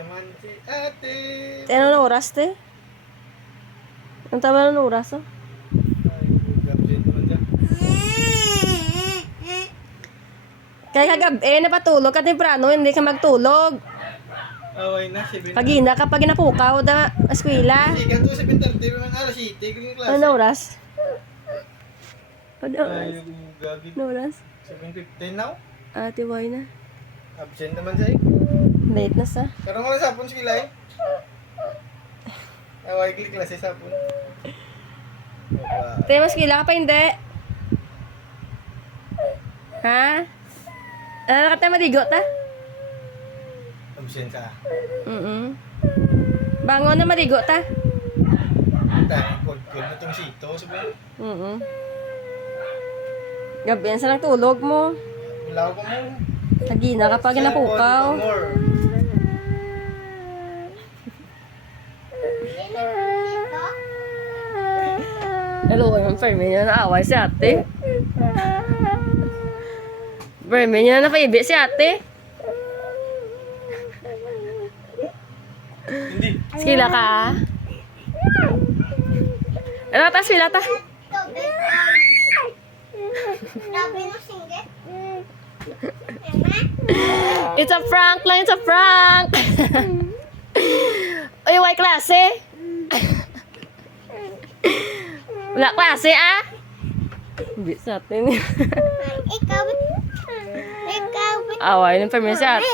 naman si ate. Ano na oras, te? Ang tama na oras, oh. Ay, gabjit naman dyan. Kaya kagabi, napatulog ka temprano, hindi ka magtulog. Away na, 7. Pagina ka, pag napukaw da eskwela. Sige, ito 7:30 naman alas 7. Kung klase. Ano oras? Ano oras? Ay, gagi. Ano oras? 7:15 now. Ate, boy na. Absent naman siya eh. Late na sa. Karong wala sapon sila eh. Away, klik klase sapon. Te, mas kila ka pa hindi? Ha? Ano ka tayo maligo ta? Absent ka. Bangon na maligo ta? Dahil kod-kod na itong sito. Sabi, Gabi yan sa tulog mo. ilaw ko mo. Lagi na kapag napukaw. Hello, yung permi niya naaway si ate. Permi niya napaibi si ate. Hindi. Skila ka ah. Ano ta, skila ta? It's a prank lang, it's a prank. Uy, why klase? Wala klase ah? Hindi sa atin. Ikaw. Away ng permi si ate.